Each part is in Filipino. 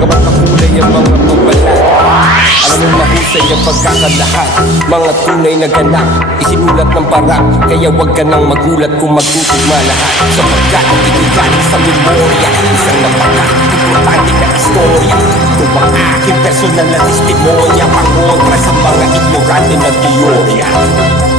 Bagamat makulay ang mga pagbalat, alam mo mahusay ang pagkakalahat. Mga tunay na ganap, isinulat ng parak. Kaya wag ka nang magulat kung magtutugma lahat. Sapagkat ito'y galing sa memorya, isang napaka-importante na istorya. Ito ang aking personal na testimonya, pangontra sa mga ignorante na teorya.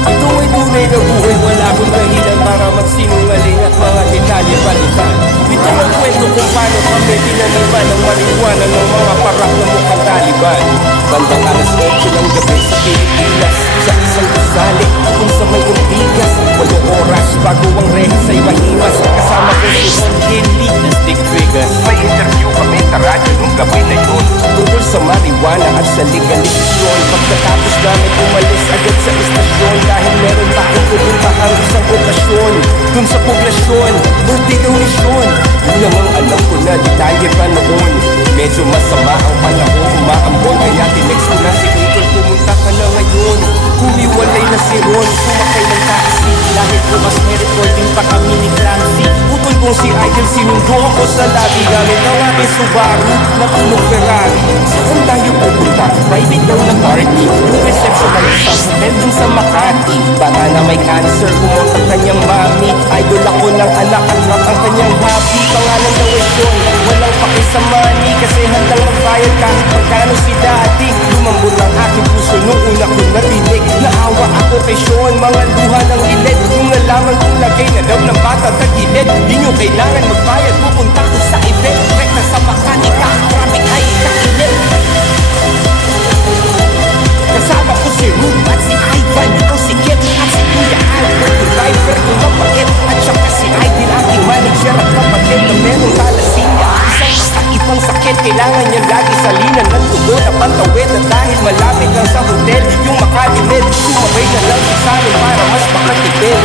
Ito ay tunay na buhay, wala akong dahilan para magsinungaling at mga detalye palitan. Ito ang kwento kung paano kami tinaniman ng marijuana ng mga parak na mukhang Taliban. Bandang alas 8 ng gabi sa Pilipinas, sa isang gusali kung sa may umbigas. 8 oras bago ang rehas ay mahimas. Kasama ko si Ron Henley na Stick Figures. May interview kami sa radyo nung gabi na yun, tungkol sa marijuana at sa legalisasyon. Pagkatapos namin umalis agad sa istasyon, dahil meron tayong pupuntahang isang okasyon dun sa poblasyon, birthday donation. Yun lang ang alam ko na detalye pa noon. Medyo masama ang panahon, umaambon, kaya tinext ko na si Uncle, pumunta ka na ngayon. Humiwalay na si Ron, sumakay ng taxi, dahil bukas may recording pa kami ni Clancy. Utol kong si Idol, sinundo ako sa lobby gamit ang aming Subaru na punong Ferrari. Saan tayo pupunta? Private daw na party, yung reception ay sa hotel dun sa Makati. Baka na may cancer, kumontak ang kanyang mami. Idol ako ng anak at rap ang kanyang hobby. Pangalan daw ay Sean, walang paki sa money, kasi handang magbayad kahit magkano si daddy. Lumambot ang aking puso nung una ko narinig. Naawa ako kay Sean, mga luha ng lilit. Nung nalaman kong lagay na daw ng bata tagilid. Di nyo kailangan magbayad, pupunta ko sa event. Rekta sa makanika, traffic ay kakilit. Kasama ko si Ruth at si Ivan, ang sikip at si Kuya Albert, yung driver kong mapait. At siyaka si Aydin, aking manager at kapatid na merong thalassemia. Isang kakaibang sakit, kailangan niya lagi salinan ng dugo na pantawid. At dahil malapit lang sa hotel yung makalimid, sumabay na lang siya sa amin para mas makatipid.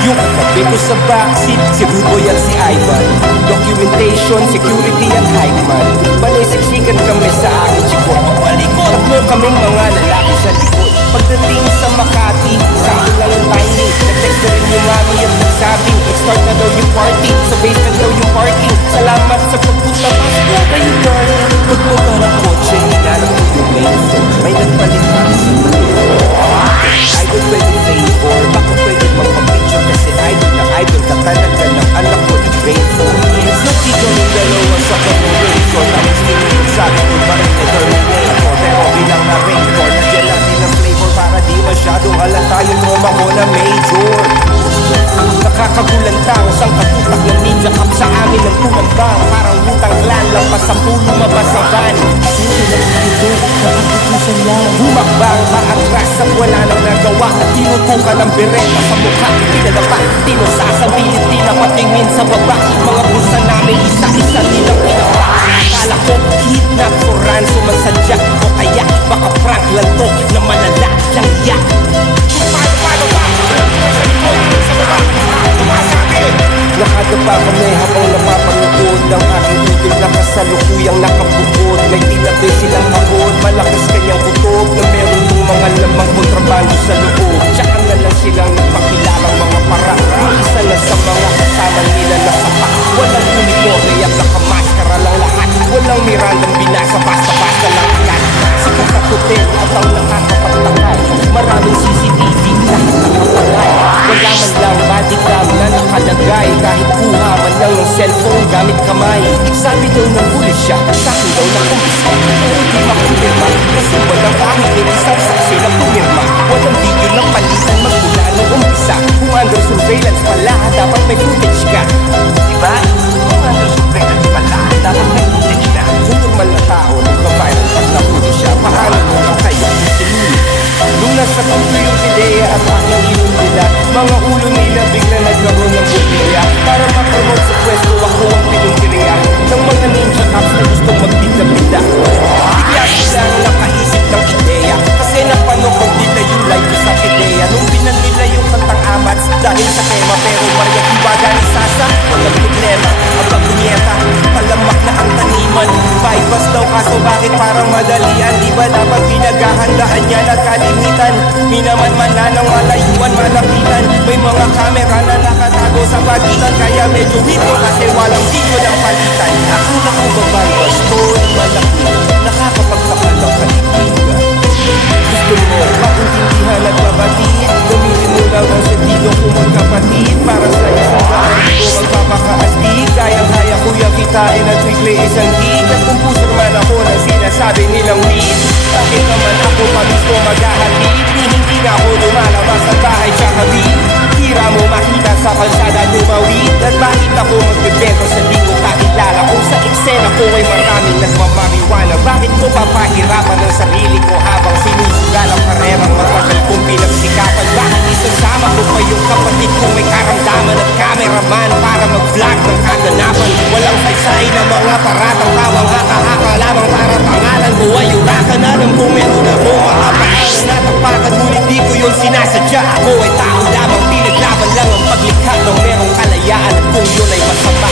Yung katabi ko sa backseat, si Ruboy at si Ivan. Documentation, security at hype man. Baloy siksikan kami sa aking chikot. Papalikot, tatlo kaming mga lalaki sa likod. Pagdating sa Makati, sakto lang ang timing. Nag-text na rin yung mami at nagsabing start na daw yung party, sa base na daw yung parking. Salamat sa pagpunta, pasko kayo girl. Pagpunta ng kotse, hinanap ko yung main floor. May nagpalit na sa Idol pwede favor, baka pwede magpapicture, kasi idol na idol ka talaga ng anak ko ni Grateful. Nagdi kaming dalawa sa Camorator, tapos tinulog sa akin kung parang Terminator. Pero bilang na rainbow, nagyan natin ang flavor para di masyadong halata yung trauma ko na major. Nakakagulantang, sang katutak ng ninja cap sa amin ng tumambang. Parang Wu-Tang Clan, lampas sa pulo mabasaban. Sento na ito, nakatutusan lang. Bumakbang, maatras at wala nang nagawa. At tinutukan ng bereta sa mukha, pinadapa. Tinusasabilit, tinapatingin sa baba. Mga bulsa namin, isa-isa nilang pinapa. Akala ko, kidnap o ransom ang sadya. O kaya, baka prank lang to na malala lang yak. Paano ba? Sa likod, sa baba, tumasakin. Nakadapa kami habang napapanood ang aking idol na kasalukuyang nakabukod. May tinabi silang kahon, malakas kanyang kutob na meron yung mga lamang kontrabando sa loob. Tsaka na lang silang nagpakilalang mga para. Isa na sa mga kasama nila na sapak. Walang uniforme at nakamaskara lang lahat. Walang Mirandang binasa, basta-basta lang agad. Sikat na hotel at ang nakakapagtakay. Maraming CCTV, lahat nakapangay. Wala man lang bodycam na nakalagay. Kahit kuha man lang ng cellphone gamit kamay. Sabi daw ng pulis siya, sa'kin daw na kumbisa. Pero di makumpirma, kasi walang kahit isang saksi na pumirma. Walang video ng palitan magmula ng umpisa. Kung under surveillance pala, dapat may footage ka. Diba? Kung under surveillance pala, dapat may footage ka. Kung normal na tao, nagpa-viral pag nahuli siya, paano naman kayo isiluli? Nung nasa punto yung ideya at aking inundila, mga ulo nila bigla nagkaroon ng bumilya. Para ma-promote sa pwesto, ako ang pinuntiriya ng mga ninja cops na gustong magbida-bida. Bigla silang nakaisip ng ideya, kasi napanood kong nila yung live ko sa ideya. Nung binan nila yung kantang amats dahil sa tema, pero Maria Kibaga ni Sasa, walang problema. Abang bunyeta, talamak na ang taniman. Bypass daw kaso bakit parang madalian? Di ba dapat pinaghahandaan yan at kalimitan? Minaman-man na ng malayuan, malapitan. May mga kamera na nakatago sa pagitan, kaya medyo hito kasi walang video ng palitan. Ako na ng triple isang hit at kung puso man ako ng sinasabi nilang weed, bakit naman ako pa mismo maghahatid? Di hindi na ako lumalabas sa bahay tsaka beat. Tira mo makita sa kalsada lumawid. At bakit ako magbebento sa di ko kakilala? Kung sa eksena ko ay maraming nagmamariwana, bakit ko papahirapan ang sarili ko habang sinusugal ang karerang matagal kong pinagsikapan? Bakit isasama ko pa yung kapatid kong may karamdaman at cameraman para mag-vlog ng kaganapan? Walang saysay na mga paratang tawang haka-haka lamang para pangalan ko ay urakan. Alam kung meron ako mga pangalan na tapakan, ngunit di ko yun sinasadya. Ako ay tao lamang, pinaglaban lang ang paglikha ng merong kalayaan. At kung yun ay masama,